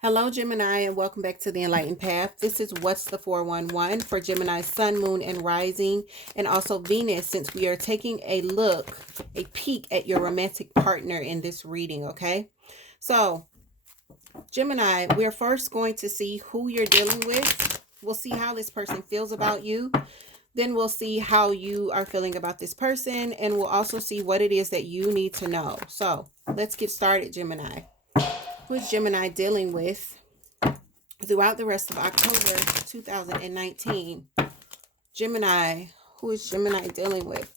Hello, Gemini, and welcome back to the Enlightened Path. This is What's the 411 for Gemini Sun, Moon, and Rising, and also Venus, since we are taking a peek at your romantic partner in this reading, okay? So, Gemini, we're first going to see who you're dealing with. We'll see how this person feels about you. Then we'll see how you are feeling about this person, and we'll also see what it is that you need to know. So, let's get started, Gemini. Who is Gemini dealing with throughout the rest of October 2019? Gemini, who is Gemini dealing with?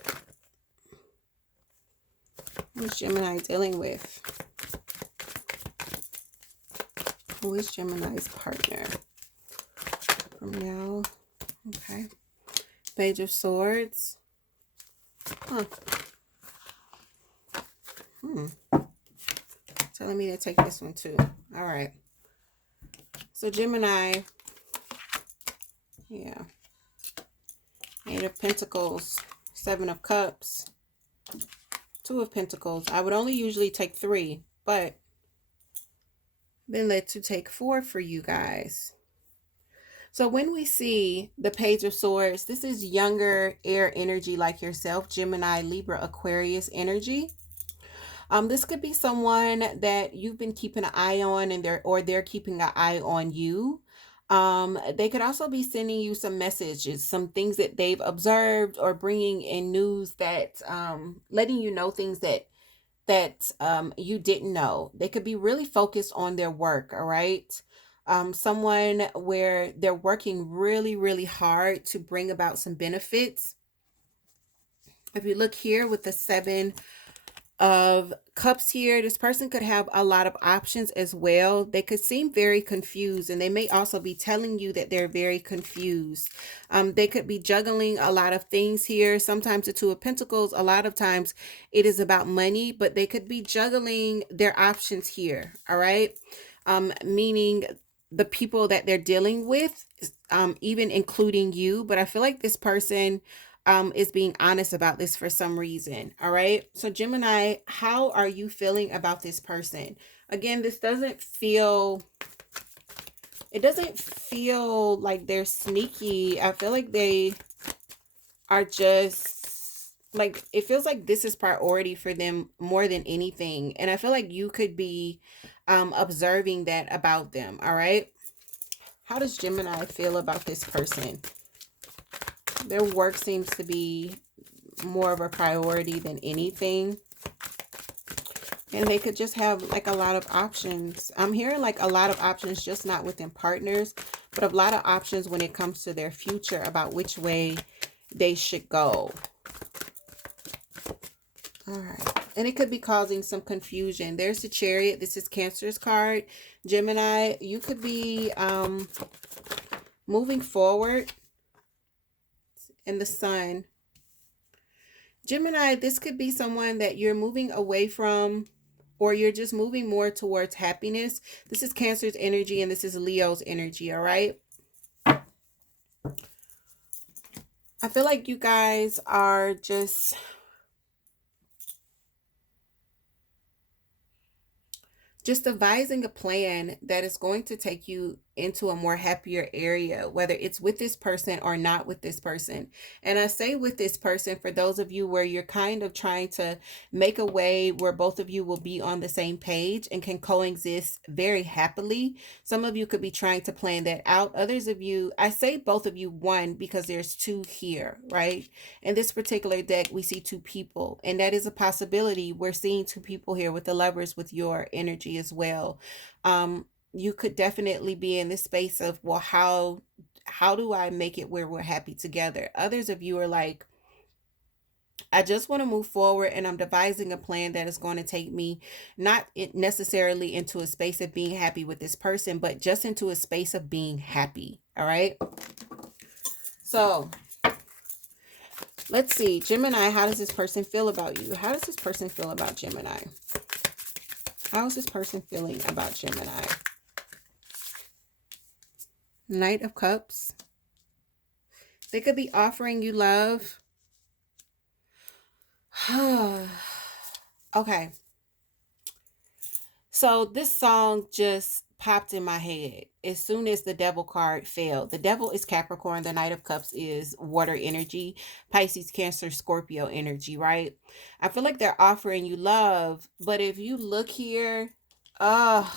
Who is Gemini dealing with? Who is Gemini's partner? From now, okay. Page of Swords. Telling me to take this one too. All right. So Gemini, yeah. Eight of Pentacles, Seven of Cups, Two of Pentacles. I would only usually take 3, but been led to take 4 for you guys. So when we see the Page of Swords, this is younger air energy like yourself, Gemini, Libra, Aquarius energy. This could be someone that you've been keeping an eye on, and they're keeping an eye on you. They could also be sending you some messages, some things that they've observed, or bringing in news that letting you know things that you didn't know. They could be really focused on their work. All right. Someone where they're working really, really hard to bring about some benefits. If you look here with the 7 of Cups here, this person could have a lot of options as well. They could seem very confused, and they may also be telling you that they're very confused. They could be juggling a lot of things here. Sometimes the 2 of Pentacles, a lot of times it is about money, but they could be juggling their options here. All right. Meaning the people that they're dealing with, even including you. But I feel like this person is being honest about this for some reason. All right. So Gemini, how are you feeling about this person? Again, this doesn't feel like they're sneaky. I feel like they are just like, it feels like this is priority for them more than anything. And I feel like you could be observing that about them. All right. How does Gemini feel about this person? Their work seems to be more of a priority than anything. And they could just have like a lot of options. I'm hearing like a lot of options, just not within partners, but a lot of options when it comes to their future about which way they should go. All right. And it could be causing some confusion. There's the Chariot. This is Cancer's card. Gemini, you could be moving forward. In the Sun. Gemini, this could be someone that you're moving away from, or you're just moving more towards happiness. This is Cancer's energy, and this is Leo's energy. All right. I feel like you guys are just devising a plan that is going to take you into a more happier area, whether it's with this person or not with this person. And I say with this person for those of you where you're kind of trying to make a way where both of you will be on the same page and can coexist very happily. Some of you could be trying to plan that out. Others of you, I say both of you, one, because there's 2 here, right? In this particular deck, we see 2 people, and that is a possibility. We're seeing 2 people here with the Lovers with your energy as well. You could definitely be in this space of, well, how do I make it where we're happy together? Others of you are like, I just want to move forward, and I'm devising a plan that is going to take me not necessarily into a space of being happy with this person, but just into a space of being happy. All right. So let's see, Gemini, how does this person feel about you? How does this person feel about Gemini? How is this person feeling about Gemini? Knight of Cups. They could be offering you love. Okay. So this song just popped in my head as soon as the devil card fell. The devil is Capricorn. The Knight of Cups is water energy. Pisces, Cancer, Scorpio energy, right? I feel like they're offering you love. But if you look here, uh,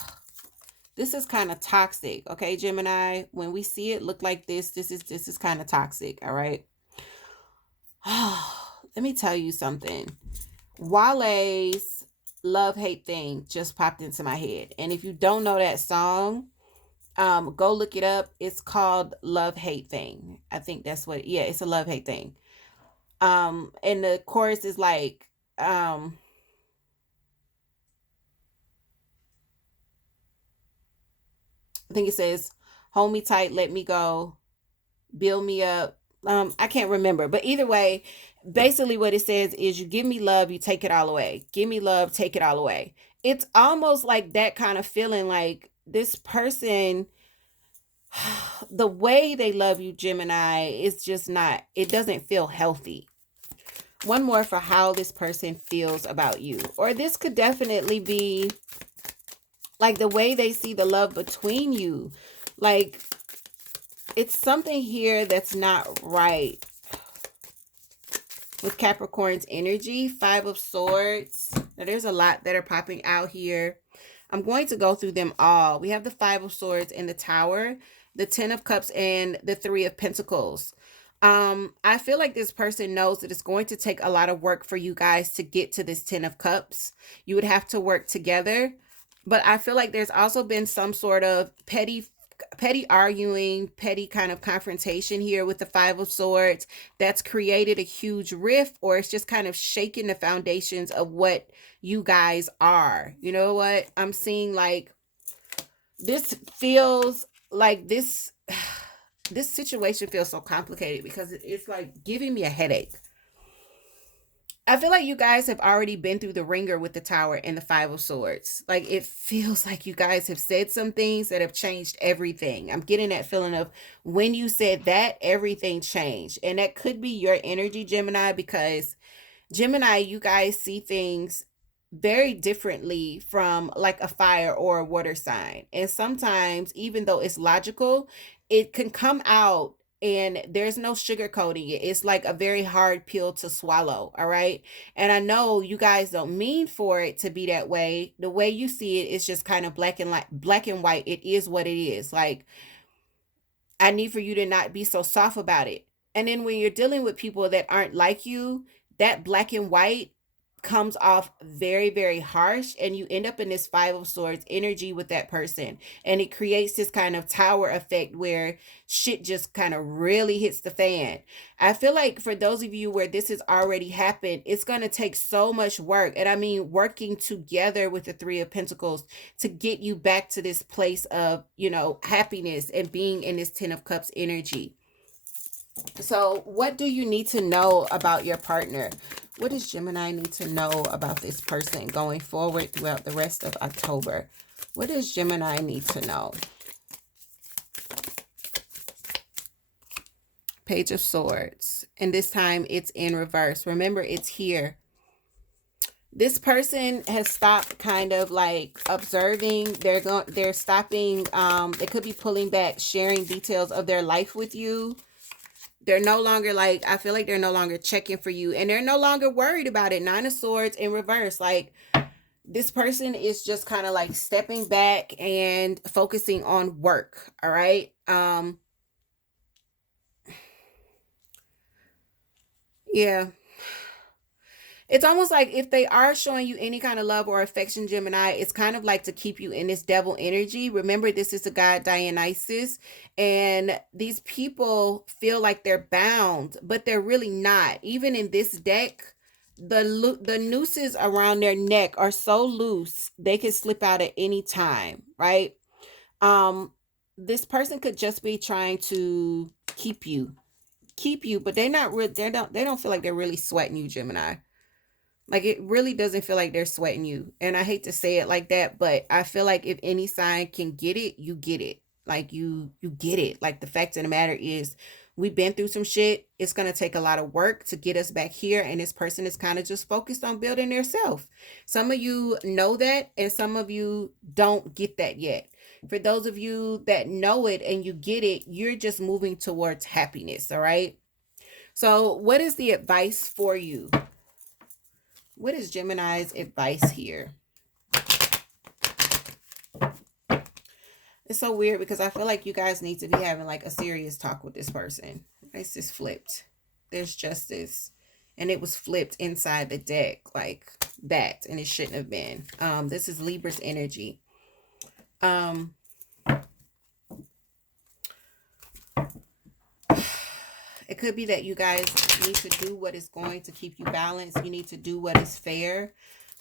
this is kind of toxic. Okay, Gemini. When we see it look like this is kind of toxic. All right. Let me tell you something. Wale's Love Hate Thing just popped into my head. And if you don't know that song, go look it up. It's called Love Hate Thing. I think that's what, yeah, it's a love hate thing. And the chorus is like, I think it says, hold me tight, let me go, build me up. I can't remember, but either way, basically what it says is you give me love, you take it all away. Give me love, take it all away. It's almost like that kind of feeling, like this person, the way they love you, Gemini, is just not, it doesn't feel healthy. One more for how this person feels about you. Or this could definitely be like the way they see the love between you. Like, it's something here that's not right with Capricorn's energy. Five of Swords. Now, there's a lot that are popping out here. I'm going to go through them all. We have the Five of Swords in the Tower, the Ten of Cups, and the Three of Pentacles. I feel like this person knows that it's going to take a lot of work for you guys to get to this Ten of Cups. You would have to work together. But I feel like there's also been some sort of petty arguing, petty kind of confrontation here with the Five of Swords that's created a huge rift, or it's just kind of shaking the foundations of what you guys are. You know what? I'm seeing like this feels like this situation feels so complicated because it's like giving me a headache. I feel like you guys have already been through the ringer with the Tower and the Five of Swords. Like, it feels like you guys have said some things that have changed everything. I'm getting that feeling of when you said that, everything changed. And that could be your energy, Gemini, because Gemini, you guys see things very differently from like a fire or a water sign. And sometimes, even though it's logical, it can come out and there's no sugarcoating it. It's like a very hard pill to swallow. All right. And I know you guys don't mean for it to be that way. The way you see it is just kind of black and white. It is what it is. Like, I need for you to not be so soft about it. And then when you're dealing with people that aren't like you, that black and white comes off very, very harsh, and you end up in this Five of Swords energy with that person. And it creates this kind of tower effect where shit just kind of really hits the fan. I feel like for those of you where this has already happened, it's going to take so much work. And I mean, working together with the Three of Pentacles to get you back to this place of, you know, happiness and being in this Ten of Cups energy. So what do you need to know about your partner? What does Gemini need to know about this person going forward throughout the rest of October? What does Gemini need to know? Page of Swords. And this time it's in reverse. Remember, it's here. This person has stopped kind of like observing. They're stopping. They could be pulling back, sharing details of their life with you. They're no longer like, I feel like they're no longer checking for you, and they're no longer worried about it. Nine of Swords in reverse. Like, this person is just kind of like stepping back and focusing on work. All right. Yeah. It's almost like if they are showing you any kind of love or affection, Gemini, it's kind of like to keep you in this devil energy. Remember, this is the god Dionysus, and these people feel like they're bound, but they're really not. Even in this deck, the nooses around their neck are so loose they can slip out at any time, right? Um, this person could just be trying to keep you, but they're not real. They don't feel like they're really sweating you, Gemini. Like, it really doesn't feel like they're sweating you. And I hate to say it like that, but I feel like if any sign can get it, you get it. Like, you get it. Like, the fact of the matter is, we've been through some shit. It's going to take a lot of work to get us back here. And this person is kind of just focused on building their self. Some of you know that, and some of you don't get that yet. For those of you that know it and you get it, you're just moving towards happiness, all right? So what is the advice for you? What is Gemini's advice here? It's so weird because I feel like you guys need to be having like a serious talk with this person. It's just flipped. There's justice. And it was flipped inside the deck like that. And it shouldn't have been. This is Libra's energy. It could be that you guys need to do what is going to keep you balanced. You need to do what is fair.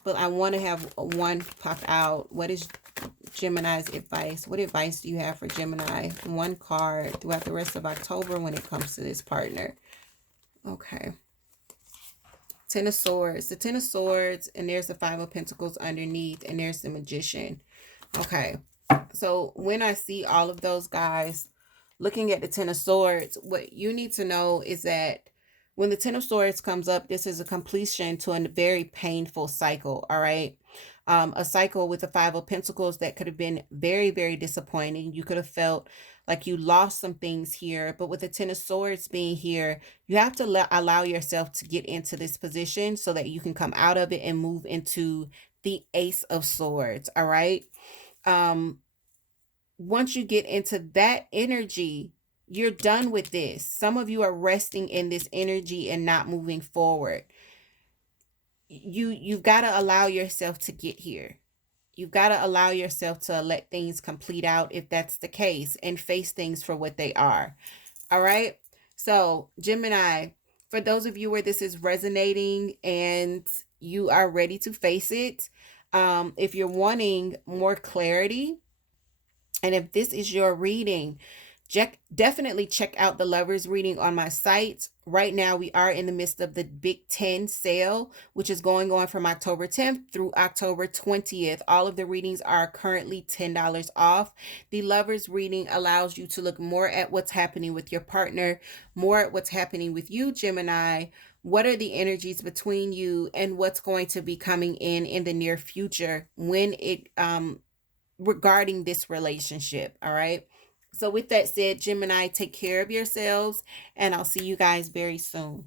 But I want to have one pop out. What is Gemini's advice? What advice do you have for Gemini? One card throughout the rest of October when it comes to this partner. Okay. Ten of Swords. The Ten of Swords, and there's the Five of Pentacles underneath, and there's the Magician. Okay. So when I see all of those guys, looking at the Ten of Swords, what you need to know is that when the Ten of Swords comes up, this is a completion to a very painful cycle, all right? A cycle with the Five of Pentacles that could have been very, very disappointing. You could have felt like you lost some things here, but with the Ten of Swords being here, you have to allow yourself to get into this position so that you can come out of it and move into the Ace of Swords, all right? Once you get into that energy, you're done with this. Some of you are resting in this energy and not moving forward. You've got to allow yourself to get here. You've got to allow yourself to let things complete out if that's the case and face things for what they are. All right. So Gemini, for those of you where this is resonating and you are ready to face it, if you're wanting more clarity, and if this is your reading, definitely check out the Lovers reading on my site. Right now, we are in the midst of the Big 10 sale, which is going on from October 10th through October 20th. All of the readings are currently $10 off. The Lovers reading allows you to look more at what's happening with your partner, more at what's happening with you, Gemini. What are the energies between you and what's going to be coming in the near future when it regarding this relationship. All right. So with that said, Gemini, take care of yourselves, and I'll see you guys very soon.